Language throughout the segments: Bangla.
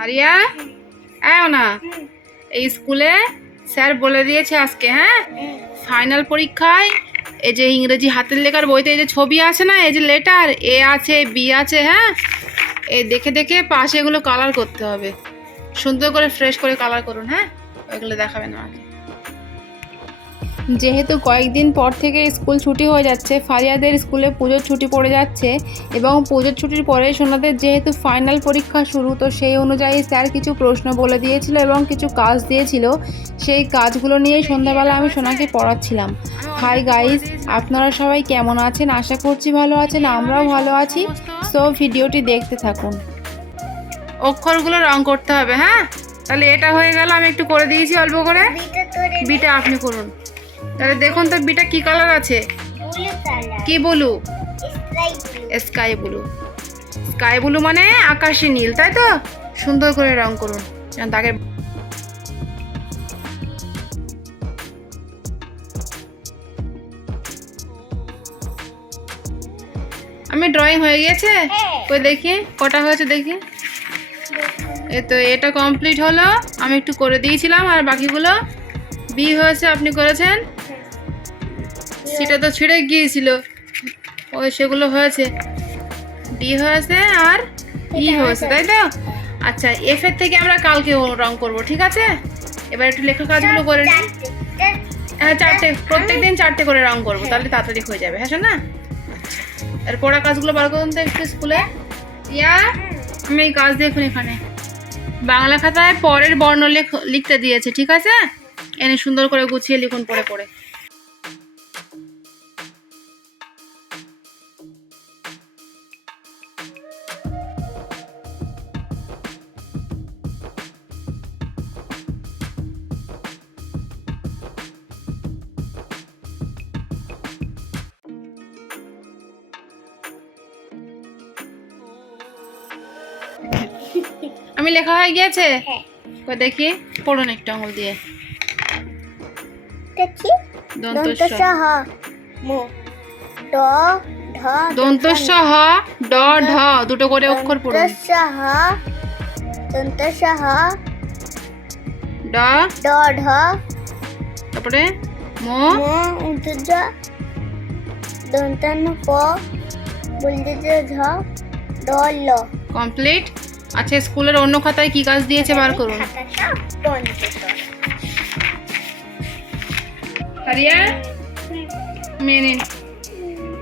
আরিয়া? আয় না। এই স্কুলে স্যার বলে দিয়েছে আজকে হ্যাঁ? ফাইনাল পরীক্ষায় এই যে ইংরেজি হাতের লেখার বইতে এই যে ছবি আছে না, এই যে লেটার, এ আছে, বি আছে হ্যাঁ? এই দেখে দেখে পাশে এগুলো কালার করতে হবে। সুন্দর করে ফ্রেশ করে কালার করুন হ্যাঁ? ওইগুলো দেখাবেন আমাকে। যেহেতু কয়েকদিন পর থেকে স্কুল ছুটি হয়ে যাচ্ছে ফারিয়াদের স্কুলে পুজোর ছুটি পড়ে যাচ্ছে এবং পুজোর ছুটির পরে সোনাদের যেহেতু ফাইনাল পরীক্ষা শুরু তো সেই অনুযায়ী স্যার কিছু প্রশ্ন বলে দিয়েছিল এবং কিছু কাজ দিয়েছিল। সেই কাজগুলো নিয়েই সন্ধ্যাবেলা আমি সোনাকে পড়াচ্ছিলাম। হাই গাইস আপনারা সবাই কেমন আছেন? আশা করছি ভালো আছেন আমরাও ভালো আছি। সো ভিডিওটি দেখতে থাকুন। অক্ষরগুলো রং করতে হবে হ্যাঁ? তাহলে এটা হয়ে গেল আমি একটু করে দিয়েছি অল্প করে। বিটা আপনি করুন। তাহলে দেখুন তো বিটা কি কালার আছে? কি বলু sky blue sky blue sky blue মানে আকাশি নীল তাই তো? সুন্দর করে রং করুন। তাকে আমি ড্রয়িং হয়ে গেছে হ্যাঁ। কই দেখি কটা হয়েছে দেখি? এ তো এটা কমপ্লিট হলো। আমি একটু করে দিয়েছিলাম আর বাকিগুলো বি হয়েছে আপনি করেছেন? সেটা তো ছিঁড়ে গিয়েছিল। ওই সেগুলো হয়েছে। ডি হয়েছে আর ই হয়েছে তাই তো? আচ্ছা এফ এর থেকে আমরা কালকে রং করব ঠিক আছে? এবার একটু লেখা কাজগুলো করে নিই। হ্যাঁ চারটে প্রত্যেকদিন চারটে করে রং করব তাহলে তাড়াতাড়ি হয়ে যাবে হ্যাঁ না আর পড়া কাজগুলো বার করুন তো একটু স্কুলে। ইয়া আমি এই কাজ দেখুন এখানে। বাংলা খাতায় পরের বর্ণ লেখ- লিখতে দিয়েছে ঠিক আছে? এনে সুন্দর করে গুছিয়ে লিখুন পরে পরে আমি লেখা হয়ে গিয়েছে? হ্যাঁ। দেখি পড়ুন একটু আঙুল দিয়ে। দন্ত দন্ত স। সহ মো। ড ঢ দন্ত স হ ড ঢ দুটো করে অক্ষর পড়ুন। দন্ত সহ দন্ত সহ ড। ড ঢ। তারপরে মো। মো উদ্দ দন্তান্ন প ঝ ড ল। কমপ্লিট। আচ্ছা স্কুলের অন্য খাতায় কি কাজ দিয়েছে? বার করুন। কর। মেনে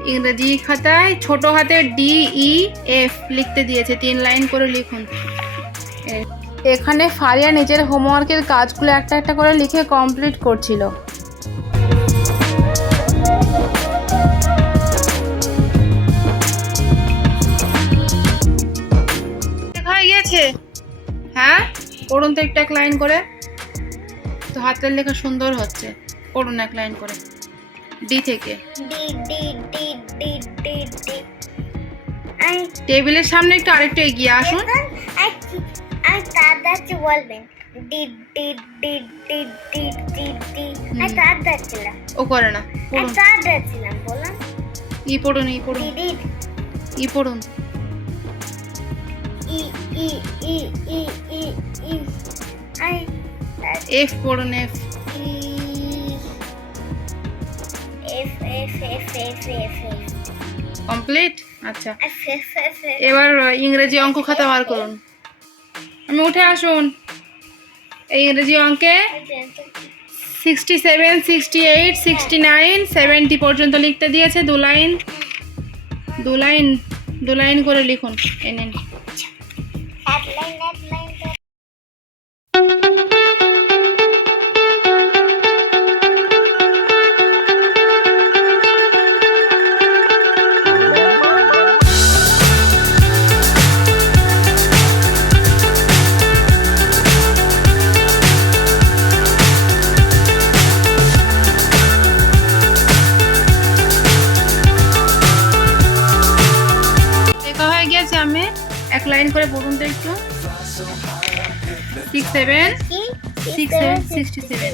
ইংরেজি খাতায় ছোট হাতে ডি ই এফ লিখতে দিয়েছে তিন লাইন করে লিখুন এখানে ফারিয়া নিজের হোমওয়ার্কের কাজগুলো একটা একটা করে লিখে কমপ্লিট করছিল গিয়েছে হ্যাঁ পড়ুন তো একটু এক লাইন করে তো হাতের লেখা সুন্দর হচ্ছে পড়ুন এক লাইন করে ডি থেকে টেবিলের সামনে একটু আরেকটু এগিয়ে আসুন দাদাকে বলবেন ও করে বললাম ই পড়ুন ই পড়ুন ই পড়ুন এফ পড়ুন এফ কমপ্লিট আচ্ছা এবার ইংরেজি অঙ্ক খাতা বার করুন আমি উঠে আসুন এই ইংরেজি অঙ্কে sixty seven sixty eight sixty nine seventy পর্যন্ত লিখতে দিয়েছে দু লাইন দু লাইন দু লাইন করে লিখুন এই নিন লাইন করে পড়ুন তো একটু সিক্স সেভেন কি six seven sixty seven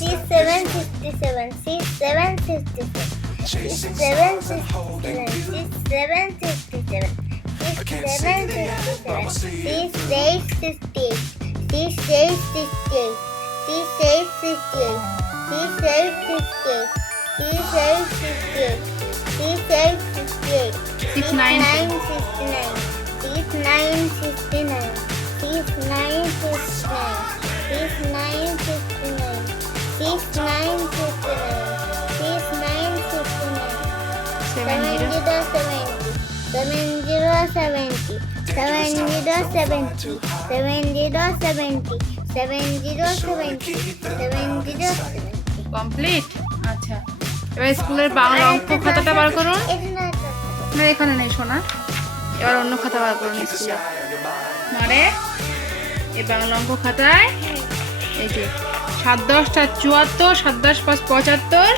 Six seven sixty seven. Six seven sixty seven. Six seven sixty seven. Six seven sixty seven. sixty-seven, sixty-seven, six-eight, sixty-eight, six-eight, sixty-eight, six-eight, sixty-eight, six-eight, sixty-eight, six-eight, sixty-eight, six-eight, sixty-eight, complete আচ্ছা এবার স্কুলের বাংলা অঙ্ক খাতাটা বার করুন না এখানে নেই শোনা এবার অন্য খাতা বার করুন স্কুলে মানে এই বাংলা অঙ্ক খাতায়। এই যে সাত দশটা চুয়াত্তর সাত দশ পাঁচ পঁচাত্তর।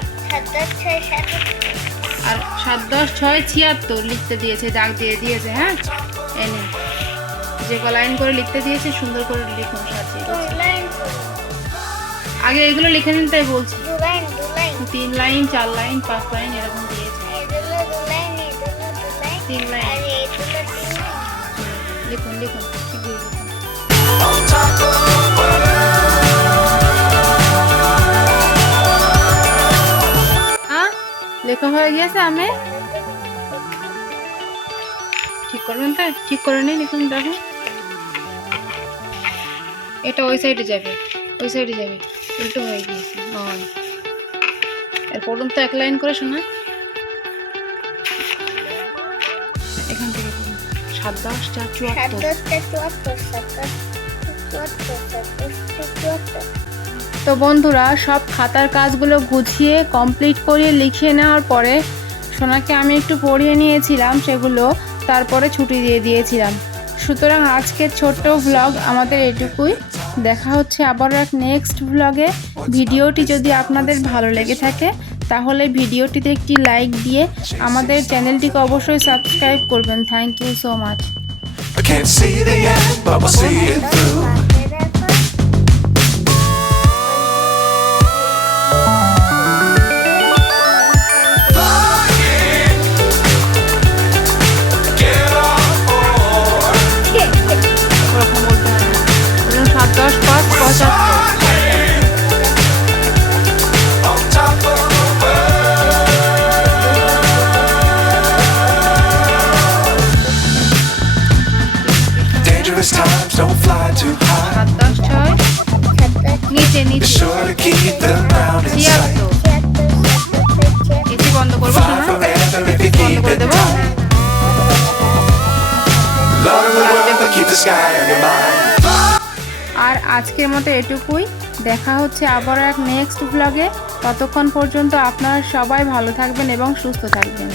আর সাত দশ ছয় ছিয়াত্তর লিখতে দিয়েছে দাগ দিয়ে দিয়েছে হ্যাঁ? এনে যে ক লাইন করে লিখতে দিয়েছে সুন্দর করে লিখুন সাজিয়ে আগে এগুলো লিখে নিন তাই বলছি। তিন লাইন চার লাইন পাঁচ লাইন এরকম দিয়েছে। তিন লাইন আর লিখুন লিখুন? এগুলো হ্যাঁ লেখা হয়ে গিয়েছে আমি। ঠিক করবেন তাই ঠিক করে নিন, লিখুন দেখুন এটা ওই সাইডে যাবে, ওই সাইডে যাবে। উল্টো হয়ে গিয়েছে এর পড়ুন তো এক লাইন করে শোনা। এখান থেকে সাত দশ চার চুয়াত্তর। তো বন্ধুরা সব খাতার কাজগুলো গুছিয়ে কমপ্লিট করিয়ে লিখিয়ে নেওয়ার পরে সোনাকে আমি একটু পড়িয়ে নিয়েছিলাম সেগুলো তারপরে ছুটি দিয়ে দিয়েছিলাম। সুতরাং আজকের ছোট্ট ভ্লগ আমাদের এটুকুই। দেখা হচ্ছে আবারও এক নেক্সট ভ্লগে ভিডিওটি যদি আপনাদের ভালো লেগে থাকে তাহলে ভিডিওটিতে একটি লাইক দিয়ে আমাদের চ্যানেলটিকে অবশ্যই সাবস্ক্রাইব করবেন। Thank you so much too hot. নিচে নিচে। এসি বন্ধ করব আর আজকের মতো এটুকুই। দেখা হচ্ছে আবার এক নেক্সট ব্লগে ততক্ষণ পর্যন্ত আপনারা সবাই ভালো থাকবেন এবং সুস্থ থাকবেন।